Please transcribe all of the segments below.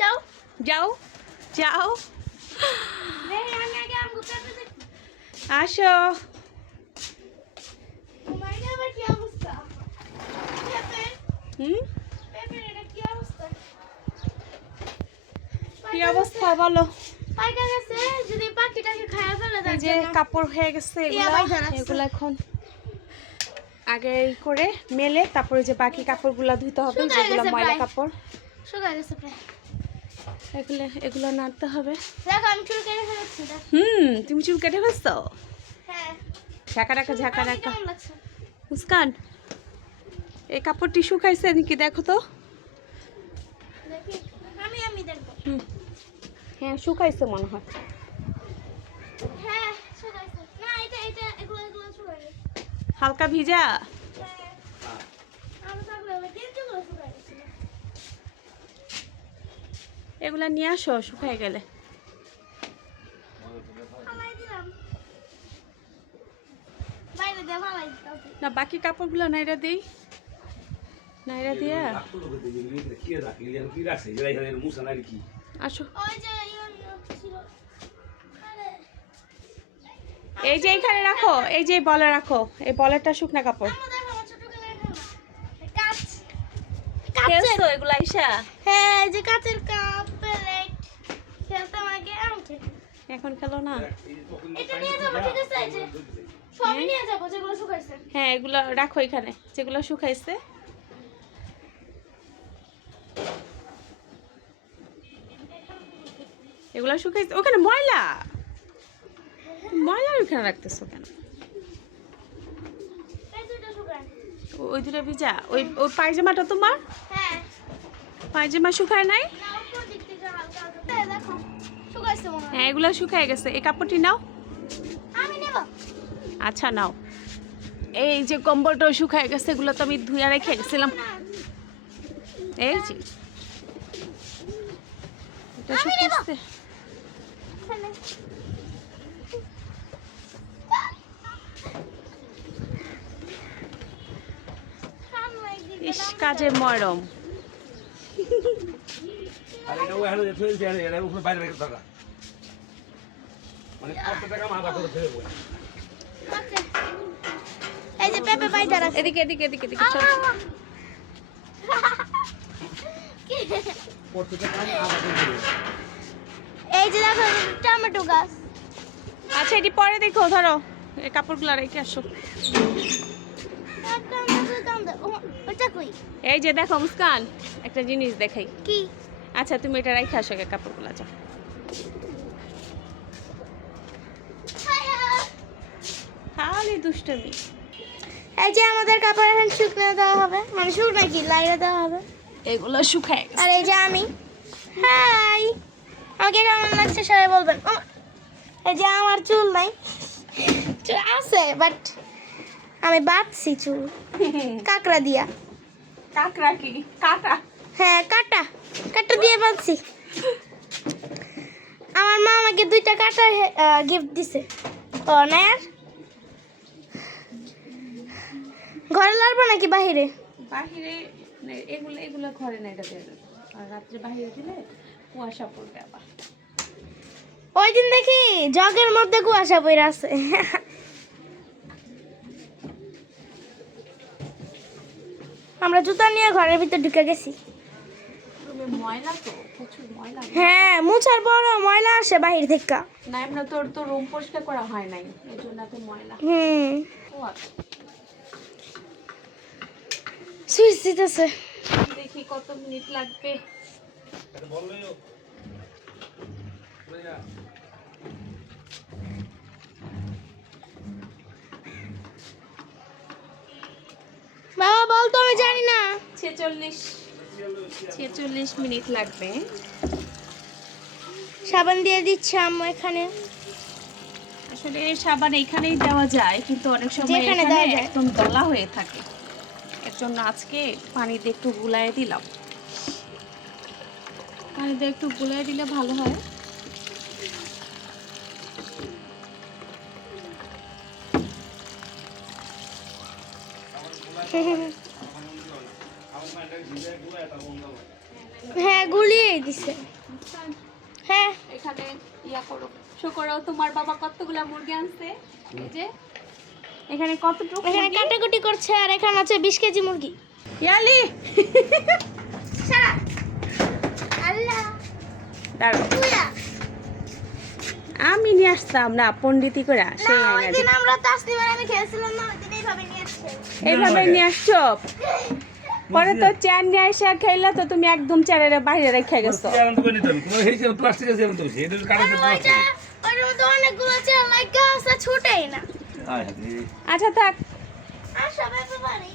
যাও যাও যাও আসো কি অবস্থা বলো? এই যে কাপড় হয়ে গেছে এগুলা এখন আগে করে মেলে তারপরে যে বাকি কাপড়গুলা ধুইতে হবে, যেগুলো ময়লা কাপড় এগুলো নাড়তে হবে। তুমি চুল কেটে ফেলছো? ঝাঁকা রাখা ঝাঁকা রাখা। মুস্কান, এই কাপড়টি শুকাইছে নাকি দেখো তো। হ্যাঁ শুকাইছে মনে হয়। হালকা ভিজা। এগুলা নিয়ে আসো শুকাই গেলে। না বাকি কাপড়গুলো নাইরা দেই, নাইরা দিয়া আসো। এই যে এইখানে রাখো, এই যে বলে রাখো, এই বলেরটা শুকনা কাপড়। খেলছো এগুলা আইসা? হ্যাঁ এই যে কাচের কাপ প্লেট খেলতাম আগে এখন খেলো না। এটা নিয়ে যাবো, ঠিক আছে? এই যে সবই নিয়ে যাবো যেগুলো শুকাইছে। হ্যাঁ এগুলো রাখো এখানে, যেগুলো শুকাইছে। এগুলো শুকাইছে ওখানে ময়লা, ময়লা ওখানে রাখতেছো কেন? ওই দুটো ভিজা। ওই ওই পায়জামাটা তোমার? হ্যাঁ পায়জামা শুকায় নাই? না উপর দিক থেকে হালকা হালকা দেখো শুকাইছে মনে হয়। হ্যাঁ এগুলো শুকায় গেছে। এই কাপড়টি নাও। আমি নেব। আচ্ছা নাও। এই যে কম্বলটাও শুকায় গেছে, এগুলো তো আমি ধুয়ে রেখে গেছিলাম। এই যে এটা শুকাইছে। ইস কাজে মরম। এই যে পেপে বাইটা রাখ। এদিকে এদিকে এদিকে এদিকে চল। এই যে দেখো টমেটো গাছ। আচ্ছা এটি পরে দেখো, ধরো এই কাপড়গুলো রেখে আসো। ওটা কই? এই যে দেখো মুস্কান, একটা জিনিস দেখাই। কি? আচ্ছা তুমি এটা রেখে আসো, কাপড়গুলো যাও। খালি দুষ্টমি। এই যে আমাদের কাপড় এখন শুকনো দেওয়া হবে, মানে শুকনো কি লাইরা দেওয়া হবে। এগুলো শুকায় গেছে। আর এই যে আমি, হাই, আমাকে কেমন লাগছে সবাই বলবেন। এই যে আমার চুল নাই, চুল আছে বাট আমি বাঁধছি চুল কাকড়া দিয়া। কাকড়া কি? কাটা? হ্যাঁ কাটা, কাটা দিয়ে বাঁধছি। আমার মা আমাকে 2টা কাটা গিফট দিছে। ও না আর ঘরে লাড়বো নাকি বাহিরে? বাহিরে এগুলো এগুলো ঘরে না, এটা দিয়ে দেবো। আর রাত্রে বাহিরে দিলে কুয়াশা পড়বে আবার। ওই দিন দেখি জগের মধ্যে কুয়াশা পড়ে আছে। আমরা জুতা নিয়ে ঘরের ভিতর ঢুকে গেছি। ময়লা তো প্রচুর ময়লা। হ্যাঁ মুছার বড় ময়লা আসে বাহির থেকে। না এমনি তোর তো রুম পরিষ্কার করা হয় নাই, এই জন্য তো ময়লা। সুইচ দিতেছে। দেখি কত মিনিট লাগবে। বাবা বল তো, আমি জানি না। 46 মিনিট লাগবে। সাবান দিয়ে দিচ্ছি আম্মু এখানে। আসলে সাবান এখানেই দেওয়া যায়, কিন্তু অনেক সময় যেখানে এখানে দেওয়া যায়। একদম দলা হয়ে থাকে। এর জন্য আজকে পানিতে একটু গুলায় দিলাম। পানিতে একটু গুলায় দিলে ভালো হয়। হ্যাঁ গুলিয়ে দিছে। হ্যাঁ এখানে ইয়া করো, শো করো তোমার বাবা কতগুলা মুরগি আনছে। এই যে এখানে কতটুকু এখানে মুরগি? কাটাকুটি করছে আর এখানে আছে 20 কেজি মুরগি। ইয়ালি সারা আল্লাহ দাঁড়াও, তুইয়া আমি নিয়ে আসতাম না পণ্ডিতি করে সেই না ওই আয়না দিন দিয়ে। আমরা তাসলিমার আমি খেলছিলাম না ওই দিন এইভাবে নিয়ে আসছে। এইভাবে নিয়ে আসছো, পরে তো চেয়ার নিয়ে এসে খাইলা তো তুমি একদম চেয়ারের বাইরে রেখে গেছো। আর ওইটা ওইটার মধ্যে অনেকগুলো চেয়ার লাগা আছে ছুটেই না। আচ্ছা থাক, আসো পেঁপে বাড়ি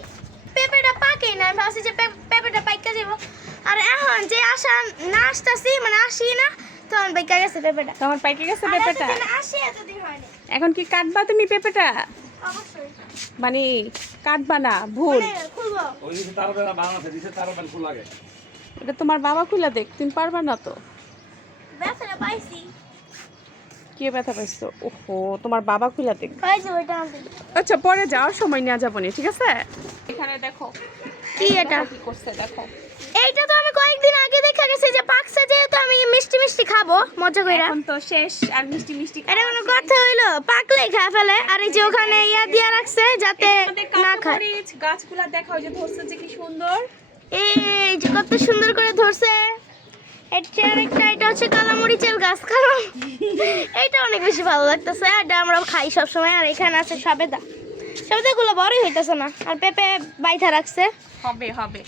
পেঁপেটা পাকেই না আমি ভাবছি যে পেঁপেটা পাইকা যাবো আর এখন যে আসা না আসতেছি মানে আসি না তখন পাইকা গেছে পেঁপেটা। তোমার পাইকে গেছে আর পেঁপেটা। এতদিন আসি এতদিন হয়নি এখন কি কাটবা তুমি পেঁপেটা? অবশ্যই মানে কাটবা না, ভুল। মানে খুলবো এটা তোমার বাবা খুলে দেখ, তুমি পারবা না তো। ব্যথাটা পাইছি কে ব্যথা পাইছো? ওহো, তোমার বাবা খুলে দেখ। পাইছি ওইটা আনতে আচ্ছা পরে যাওয়ার সময় নিয়ে যাবো নি, ঠিক আছে? এখানে দেখো কি এটা কি করছে দেখো। এইটা তো আমি কয়েকদিন আগে দেখা গেছে যে পাকছে যেহেতু আমি মিষ্টি মিষ্টি খাবো মজা কইরা। এখন তো শেষ আর মিষ্টি মিষ্টি এটা কোনো কথা হইলো পাকলে খায় ফেলে আর এই যে ওখানে ইয়া দিয়া রাখছে যাতে না খায়। গাছগুলা দেখো যে ধরছে যে কি সুন্দর। এই যে কত সুন্দর করে ধরছে। এটা হচ্ছে কালামরিচের গাছ কারণ এইটা অনেক বেশি ভালো লাগতেছে এটা আমরা খাই সব সময়। আর এখানে আছে সবেদা, সবেদাগুলো বড়ই হইতেছে না আর পেঁপে বাইথা রাখছে। হবে হবে।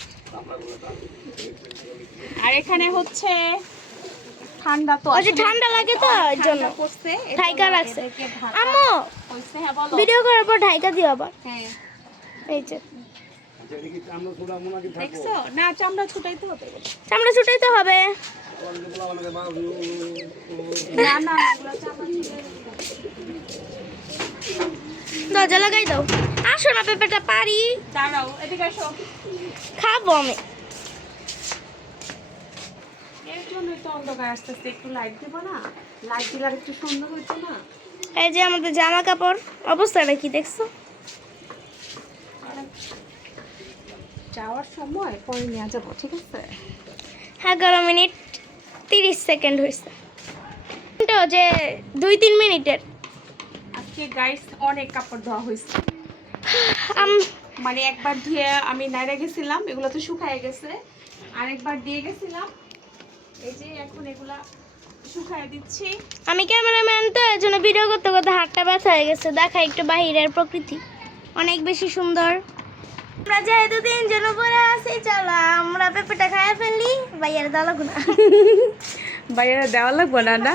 আর এখানে হচ্ছে ঠান্ডা তো ওই যে ঠান্ডা লাগে তো এর জন্য করছে ঢাইকা রাখছে। আম্মু হইছে। হ্যাঁ বলো। ভিডিও করার পর ঢাইকা দিও আবার। হ্যাঁ এই যে দেখছো না, চামড়া ছুটাইতে হবে। চামড়া ছুটাইতে হবে। না না এগুলো চামড়া দরজা লাগাই দাও। আসো না পেঁপেটা পারি দাঁড়াও, এদিকে আসো। খাবো আমি। এর জন্যই তো অন্ধকার আসতেছে, একটু লাইট দিব না? লাইট দিলে আর একটু সুন্দর হইতো না? এই যে আমাদের জামা কাপড় অবস্থাটা কি দেখছো? যাওয়ার সময় পরে নিয়ে যাবো, ঠিক আছে? 11 মিনিট 30 সেকেন্ড হয়েছে তো যে 2-3 মিনিটের। আজকে গাইস অনেক কাপড় ধোয়া হয়েছে। আম- মানে একবার ধুয়ে আমি নাইরা গেছিলাম, এগুলো তো শুকায় গেছে। আরেকবার দিয়ে গেছিলাম, এই যে এখন এগুলা শুকায় দিচ্ছি। আমি ক্যামেরাম্যান তো এর জন্য ভিডিও করতে করতে হাতটা ব্যথা হয়ে গেছে। দেখা একটু বাহিরের প্রকৃতি অনেক বেশি সুন্দর। আমরা যেহেতু 3 জন উপরে আছি চলো আমরা পেঁপেটা খাইয়া ফেলি। ভাইয়ার দাও না বাইরে দেওয়া লাগবে না না?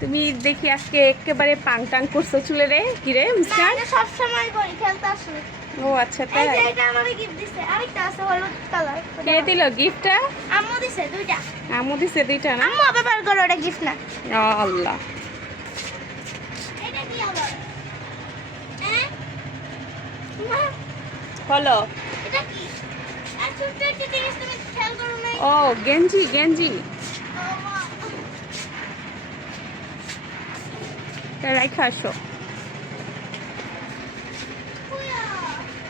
তুমি দেখি আজকে একেবারে পাং টাং করছো চুলে রে, কি রে মুস্কান? সব সময় করি খেলতে আসলে। ও আচ্ছা এই তাই। যে এটা আমাকে গিফট দিছে আরেকটা আছে হলুদ কালার। কে দিল গিফটটা? আম্মু দিছে দুইটা। আমু দিছে দুইটা না? আম্মু ব্যাপার করো ওটা গিফট না। ও আল্লাহ। এটা কি আবার? হ্যাঁ? মা, বলো। এটা কি? আর ছোট্ট একটা জিনিস তুমি খেয়াল করো নাই? ও গেঞ্জি গেঞ্জি। ও মা। রাইখা আসো। কুয়া।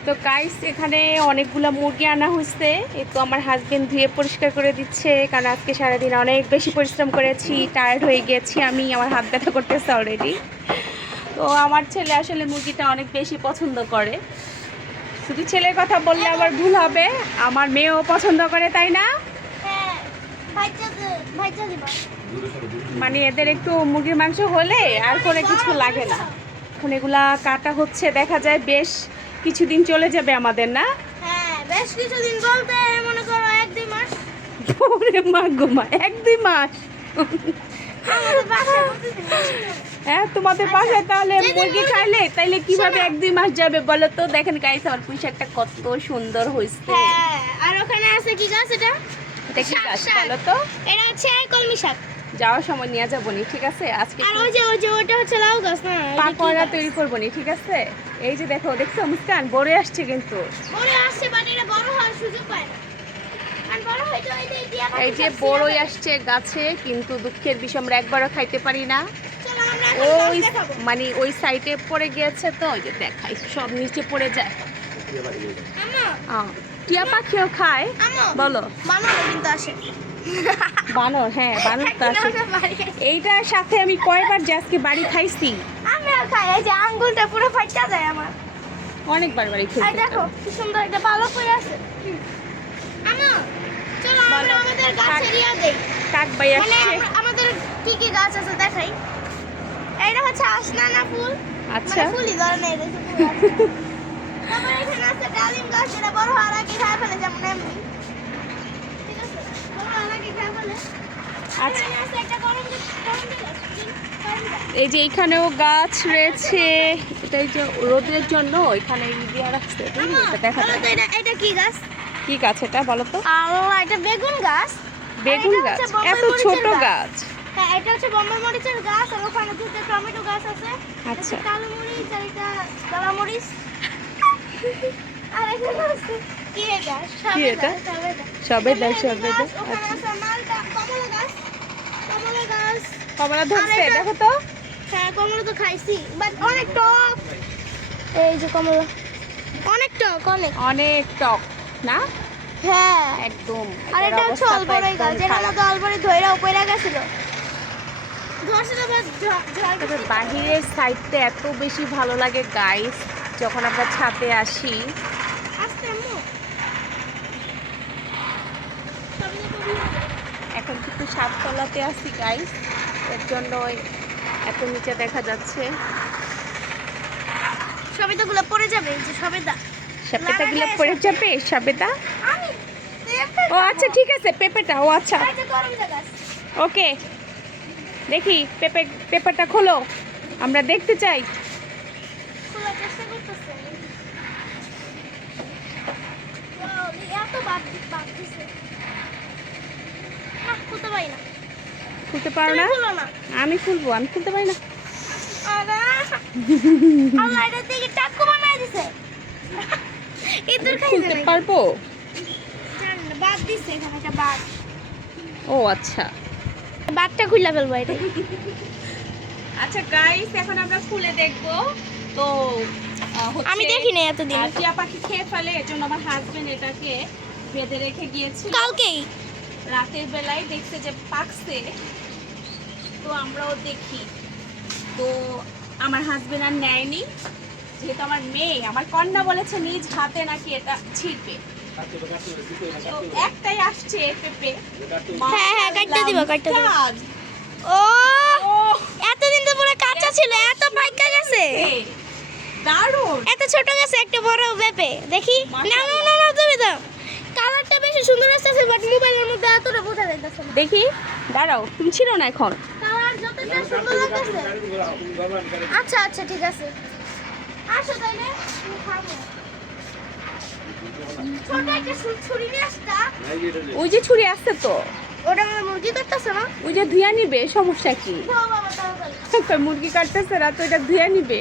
তো গাইস এখানে অনেকগুলা মুরগি আনা হয়েছে। এই তো আমার হাজবেন্ড ধুয়ে পরিষ্কার করে দিচ্ছে, কারণ আজকে সারাদিন অনেক বেশি পরিশ্রম করেছি, টায়ার্ড হয়ে গেছি আমি, আমার হাত ব্যথা করতেছে অলরেডি। তো আমার ছেলে আসলে মুরগিটা অনেক বেশি পছন্দ করে। শুধু ছেলের কথা বললে আবার ভুল হবে, আমার মেয়েও পছন্দ করে, তাই না? হ্যাঁ, ভাইচা দিবা। মানে এদের একটু মুরগির মাংস হলে আর কোনো কিছু লাগে না। এখন এগুলা কাটা হচ্ছে, দেখা যায় বেশ কিছুদিন চলে যাবে আমাদের, না? হ্যাঁ, বেশ কিছুদিন বলতে মনে করো 1-2 মাস। ওরে মা গো মা, 1-2 মাস? আমাদের বাসায় প্রতিদিন মাছ খাবে। হ্যাঁ তোমাদের বাসায় তাহলে যেদিন মুরগি মুরগি- খাইলে তাইলে কিভাবে শোনো। 1-2 মাস যাবে বলো তো? দেখেন গাইস আমার পুঁইশাকটা কত সুন্দর হয়েছে। হ্যাঁ, আর ওখানে আছে কি গাছ এটা? এটা কি শাক, গাছ শাক। বলো তো? এটা হচ্ছে কলমি শাক। যাওয়ার সময় নিয়ে যাবো নি, ঠিক আছে? আজকে আর ওই যে ওটা হচ্ছে লাউ গাছ না? এটা কি পাকোড়া গাছ? তৈরি করবো নি, ঠিক আছে? এই যে দেখছো মুস্কান বড়ে আসছে কিন্তু। বড় আসছে বাট এটা বড় হওয়ার সুযোগ পায় না। আর বড় হইতে হইতে দিয়া এই যে বড়ই আসছে গাছে, কিন্তু দুঃখের বিষয় আমরা একবারও খাইতে পারি না। চলো আমরা এখন গাছ ওই দেখাবো। মানে ওই সাইডে পড়ে গিয়েছে, তো ওই যে দেখাই সব নিচে পড়ে যায়। টিয়া পাখিও খায় বলো। বানর কিন্তু আসে। বানর, হ্যাঁ বানর তো আসে। এইটার সাথে আমি কয়বার যে আজকে বাড়ি খাইছি, আমিও খাই। এই যে আঙ্গুলটা পুরো ফাটা যায় আমার। অনেকবার বাড়ি এই খেয়েছি। দেখো কি সুন্দর একটা ভালো করে আছে। আমা চলো আমরা আমাদের গাছের ইয়া দেই। কাক ভাই মানে আসছে। আমাদের কি কি গাছ আছে দেখাই। এইটা হচ্ছে আসনানা ফুল। আচ্ছা। মানে ফুলই ধরে নেই রে ফুল আছে। তারপর এখানে আছে ডালিম গাছ, যেটা বড় হওয়ার আগে খায় ফেলে, যেমন এমনি। ঠিক আছে, বড় হওয়ার আগে খায় ফেলে। আচ্ছা। এখানে আছে একটা গরম গাছ। এই যে এখানেও গাছ রয়েছে, এটা এই যে রোদের জন্য এখানে দিয়ে রাখছে, বুঝলি? এটা দেখা বলো যায়। তো এটা কি গাছ? কি গাছ এটা বলো তো? আল্লাহ, এটা বেগুন গাছ। বেগুন এটা গাছ, হচ্ছে বোম্বাই এত মরিচের ছোট গাছ। গাছ। হ্যাঁ, এটা হচ্ছে বোম্বাই মরিচের গাছ, আর ওখানে দুটো টমেটো গাছ আছে। আচ্ছা। এটা কালো মরিচ আর এটা কালা মরিচ। আর এখানে আছে কি এটা? কি এটা? সবেদা। সবেদা, এটা মেহেন্দি সবেদা। গাছ, ওখানে আছে মালটা, কমলা গাছ। কমলা গাছ। কমলা ধরছে, আর এটা- দেখো তো। হ্যাঁ, কমলা তো খাইছি, বাট অনেক টক। এই যে কমলা, অনেক টক, অনেক। অনেক টক না? হ্যাঁ, একদম। আর এটার এটা হচ্ছে অবস্থা তো অল্পরাই একদম গাছ, যেটা খারাপ। মতো অল্পরে ধইরা উপরে গেছিল। ধসে আবার তবে বাহিরের সাইডটা এত বেশি ভালো লাগে গাইস, যখন আমরা ছাদে আসি। আস্তে আম্মু। এখন কিন্তু সাততলাতে আছি গাইস, এর জন্য এত নিচে দেখা যাচ্ছে। সবেদাগুলো পড়ে যাবে, এই যে সবেদা। সবেদাগুলো পড়ে যাবে, সবেদা। আমি ও আচ্ছা ঠিক আছে, পেঁপেটা, ও আচ্ছা এটা গরম জায়গা। ওকে। দেখি পেপারটা খোলো, আমরা দেখতে চাই। খোলার চেষ্টা করতেছে। ওয়াও, এত বাদ দিছে। না, খুলতে পারি না। খুলতে পারো তুমি না? খুলো না। আমি খুলবো, আমি খুলতে পারি না। আরে, আল্লাহ, এটা থেকে টাকু বানায় দিছে। ইঁদুর খাইছে খুলতে নাকি? পারবো? জানি না, বাদ দিছে এখানে একটা বাদ। ও আচ্ছা। বাদটা খুলে ফেলবো এটা। আচ্ছা গাইস, এখন আমরা খুলে দেখবো। তো আমি দেখি নাই এতদিন। টিয়া পাখি খেয়ে ফেলে, এর জন্য আমার হাজবেন্ড এটাকে বেঁধে রেখে গিয়েছিল। কালকেই রাতের বেলায় দেখছে যে পাকছে, তো আমরাও দেখি। তো আমার হাজবেন্ড আর নেয়নি, যেহেতু আমার মেয়ে, আমার কন্যা বলেছে নিজ হাতে নাকি এটা ছিঁড়বে। তো একটাই আসছে পেঁপে। হ্যাঁ, কাটতে দিবা, কাটতে দিবা। মাশাআল্লাহ। ও, ও এতদিন তো পুরো কাঁচা ছিল, এত পাইকা গেছে। দারুণ। এত ছোট গেছে একটা বড় পেঁপে। দেখি, না না না না, তুমি দাও। কালারটা বেশি সুন্দর আসছে, বাট মোবাইলের মধ্যে এতটা বোঝা যাইতেছে না। দেখি, দাঁড়াও, তুমি ছিল না এখন। কালার যতটা সুন্দর লাগতেছে। আচ্ছা আচ্ছা, ঠিক আছে, আসো তাইলে আমি খাবো। ছোট একটা ছুরি নিয়ে আসতা। ওই যে ছুরি আসছে তো, ওটা আমার মুরগি করতেছে না? ওই যে ধুয়া নিবে, সমস্যা কি? ও বাবা, তাড়াতাড়ি। মুরগি কাটতেছে না তো, এটা ধুয়া নিবে।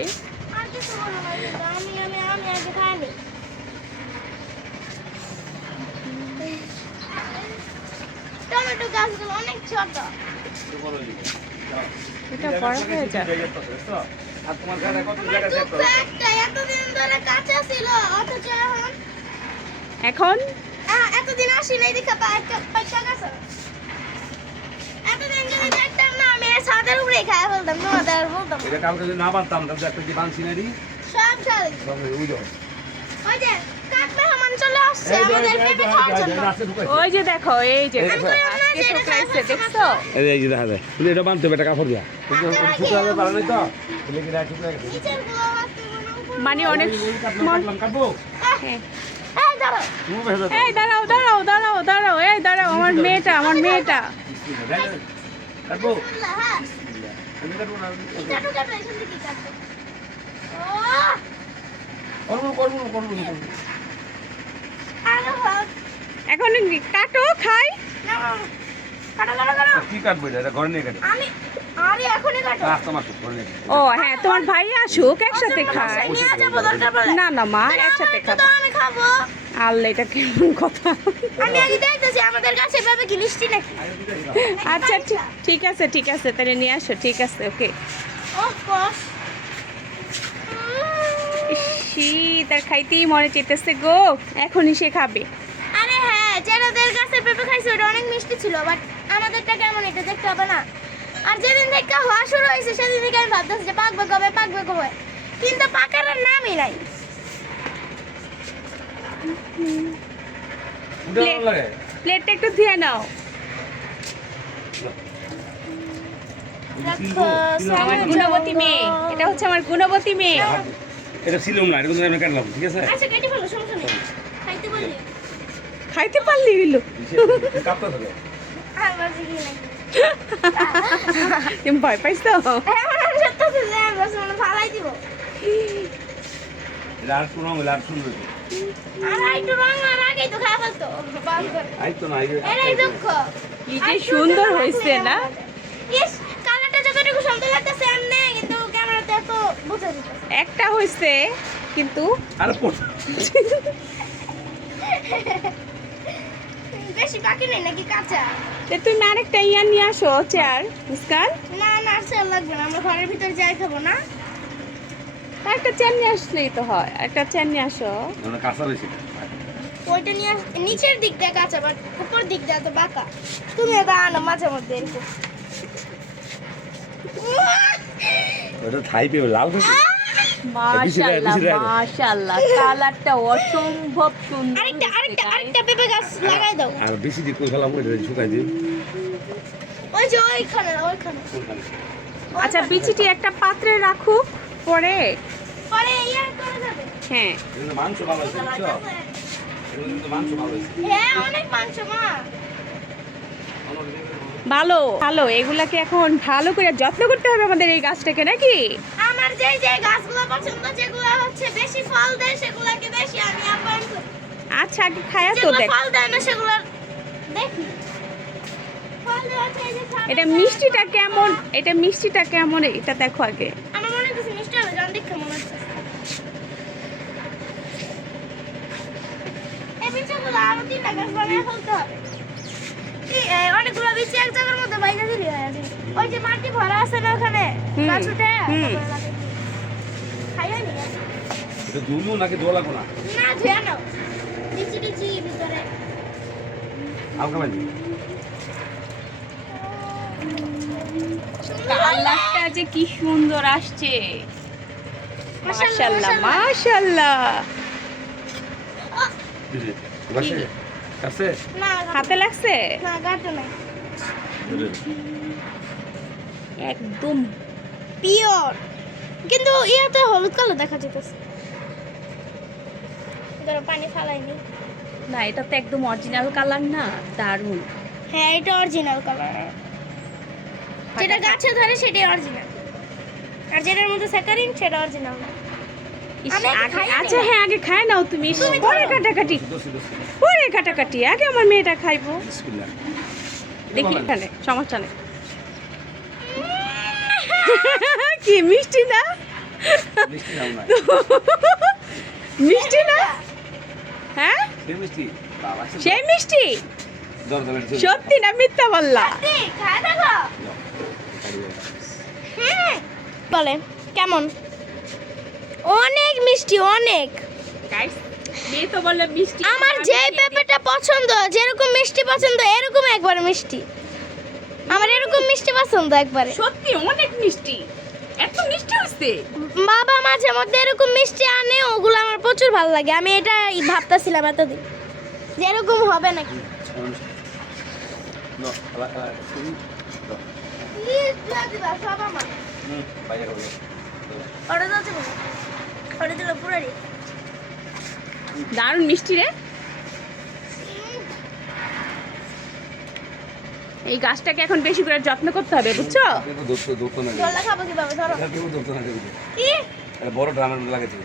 আর কিছু বলো না, আমি আগে খাইনি। টমেটো গাছগুলো অনেক ছোট। এটা বড় হয়ে যায়। দুঃখ একটা, এতদিন ধরে কাঁচা ছিল, অথচ এখন এতদিন আসি নাই দেখা পাইকা গেছে। এতদিন যদি দেখতাম না, আমি ছাদের উপরেই খাই ফেলতাম, তোমাদের আর বলতাম না। এটা কালকে যদি না পারতাম তাহলে একটা যে বান সিনারি সব সারি। ওই যে কাক মেহমান চলে আসছে আমাদের পেঁপে খাওয়ার জন্য। ওই যে দেখো, এই যে আমি দেখো, বললাম না যে আজকে এটা ঠোকরাইছে, খাবার দেখছো? এই যে দেখা যায় কিন্তু এটা বানতে হবে, এটা কাপড় দিয়া শুকাতে পারে নাই তো এলে কি রাখি না গেছে নিচের গুলো আসতে মনে মানে অনেক কাটবো হ্যাঁ। এই দাঁড়াও। তুমি বেশ এই দাঁড়াও দাঁড়াও দাঁড়াও দাঁড়াও, এই দাঁড়াও, আমার মেয়েটা, আমার মেয়েটা। কাটবো হ্যাঁ, আমি কাটবো না কাটো কাটো, এখান থেকে কাটো। ও, করবো আরে হোক। এখন কাটো, খাই। না, না, না। কাটো কাটো কাটো। কি কাটবো এটা ঘরে নিয়ে কাটবো আরে এখনই কাটো। রাস্তা মাসু ঘরে নিয়ে ও হ্যাঁ, তোমার ভাই আসুক, একসাথে খাই। নিয়ে যাবো দরকার পড়লে। না না মা, তাহলে একসাথে আমার খাবো। তো আমি খাবো। আল্লাহ, এটা কেমন কথা? আমি আগে দেখতেছি আমাদের কাছে ভাবে কি মিষ্টি নাকি। আচ্ছা ঠিক আছে, ঠিক আছে, তাহলে নিয়ে আসো, ঠিক আছে, ওকে। ও কস। ছি, তার খাইতেই মনে চেতেছে গো, এখনই সে খাবে। আরে হ্যাঁ, যাদের গাছের পেঁপে খাইছে ওটা অনেক মিষ্টি ছিল, বাট আমাদেরটা কেমন এটা দেখতে হবে না। আর যেদিন থেকে হওয়া শুরু হয়েছে সেদিন থেকে আমি ভাবতেছি যে পাকবে কবে, কিন্তু পাকার আর নামই নাই। উঠে ভালো লাগে প্লেটটা একটু ধুয়ে নাও। রাখো, আমার গুণবতী মেয়ে, এটা হচ্ছে আমার গুণবতী মেয়ে। এটা ছিল না, এটা কিন্তু আমি কাটলাম, ঠিক আছে? আচ্ছা কেটে ফেলো, সমস্যা নেই। খাইতে বললি খাইতে পারলি হইলো। কাপটা থাকে আর বাজে কি নাই। তুমি ভয় পাইছো? এমন আমি সত্য ছিল আমরা শুনে ফালাই দিব। এটা আর শুনো, আর শুনবে আর একটু রং আর আগেই তো খাওয়া ফেলতো বাস করে। আই তো না এটাই দুঃখ। কি যে সুন্দর হয়েছে না? ইস, কালারটা যতটুকু সুন্দর লাগতেছে এমনি, কিন্তু ক্যামেরাতে এত বোঝা যাচ্ছে। একটা হয়েছে কিন্তু আর বেশি বাকি নেই নাকি কাঁচা? তুমি আরেকটা ইয়া নিয়ে আসো, চেয়ার মুস্কান। না না, আর লাগবে না, আমরা ঘরের ভিতরে যাই খাবো না। একটা চেয়ার নিয়ে আসলেই তো হয়, একটা চেয়ার নিয়ে আসো। আমরা কাঁচা রয়েছে ওইটা নিয়ে নিচের দিক দিয়ে কাঁচা, বাট উপর দিক দিয়ে তো বাঁকা। তুমি এটা আনো মাঝে মধ্যে এরকম। ওটা থাই পেবে লাল থাকে মাশাআল্লাহ বিসি রায়। মাশাআল্লাহ, কালারটা অসম্ভব সুন্দর। আরেকটা পেঁপে গাছ লাগাই দাও। আর বেশি দিয়ে কই ফেলাম ওইটা শুকাই দিই ওই যে ওইখানে। আচ্ছা, বিচিটি একটা পাত্রে রাখো, পরে পরে ইয়া করে যাবে। হ্যাঁ এগুলো মাংস ভালো হয়েছে বুঝছো? এগুলো কিন্তু মাংস ভালো হয়েছে হ্যাঁ, অনেক মাংস মা। ভালো ভালো, এগুলাকে এখন ভালো করে যত্ন করতে হবে আমাদের এই গাছটাকে, নাকি? আমার যে গাছগুলো পছন্দ, যেগুলো হচ্ছে বেশি ফল দেয় সেগুলোকে বেশি আমি আপ্যায়ন করি। আচ্ছা, আগে খায়া তো যেগুলো দেখ। ফল দেয় না সেগুলো দেখি। ফল দেওয়া আছে এই যে সামনে এটা গাছ। মিষ্টিটা কেমন, এটা মিষ্টিটা কেমন, এটা দেখো আগে। আমার মনে হচ্ছে মিষ্টি হবে, জান দেখে মনে হচ্ছে। এই বিচিগুলো আরো 3টা গাছ বানিয়ে ফেলতে হবে। অনেকগুলো বিচি এক জায়গার মধ্যে বাইরে দিলি হয়ে আছে। ওই যে মাটি ভরা আছে না ওখানে, হুম, গাছ উঠে হুম। তারপরে লাগাই দিই। খাইও নি? এটা দুলু নাকি দোলা কোনা না, ধুয়ে নাও। বিচি টিচি ভিতরে। হালকা বাজি কালারটা যে কি সুন্দর আসছে, মাশাআল্লাহ মাশাআল্লাহ। মাশাআল্লাহ। বাসে কাছে না, হাতে লাগছে না গাটো নাই। একদম। পিওর, কিন্তু ইয়াতে হলুদ কালো দেখা যেতেছে। ধরো পানি ফালাইনি। না, এটা তো একদম অরিজিনাল কালার না, দারুণ। হ্যাঁ, এটা অরিজিনাল কালার। যেটা গাছে ধরে সেটাই অরিজিনাল, আর যেটার মধ্যে স্যাকারিন সেটা অরিজিনাল না। ইস, আমি আগে- খাই আচ্ছা না। হ্যাঁ, আগে খায় নাও তুমি, পরে কাটাকাটি, পরে কাটাকাটি, আগে আমার মেয়েটা খাইবো। বিসমিল্লাহ দেখি এখানে সমস্যা নেই। কি মিষ্টি না? মিষ্টি নাও না মিষ্টি না? হ্যাঁ, সে মিষ্টি বাবা সেই মিষ্টি। দর দর সত্যি না মিথ্যা বললা? খায় দেখো। বলে কেমন? অনেক মিষ্টি, অনেক। গাইস, মেয়ে তো বললো মিষ্টি। আমার যে পেঁপেটা পছন্দ, যেরকম মিষ্টি পছন্দ এরকম একবার মিষ্টি। আমার এরকম মিষ্টি পছন্দ একবারে। সত্যি অনেক মিষ্টি, এত মিষ্টি হচ্ছে। বাবা মাঝে মধ্যে এরকম মিষ্টি আনে, ওগুলো আমার প্রচুর ভালো লাগে। আমি এটা ভাবতেছিলাম এতদিন যে এরকম হবে নাকি। নো আলা আলা তুমি সব আমার বাইরে করো ওটা যাচ্ছে ওটা দিল পুরারি। দারুণ মিষ্টি রে। এই গাছটাকে এখন বেশি করে যত্ন করতে হবে, বুঝছো? কিন্তু দোস্ত দোস্ত না জলটা খাবো কিভাবে ধরো এটা কেউ দোস্ত না কি বড় ড্রামের মধ্যে লাগাইছে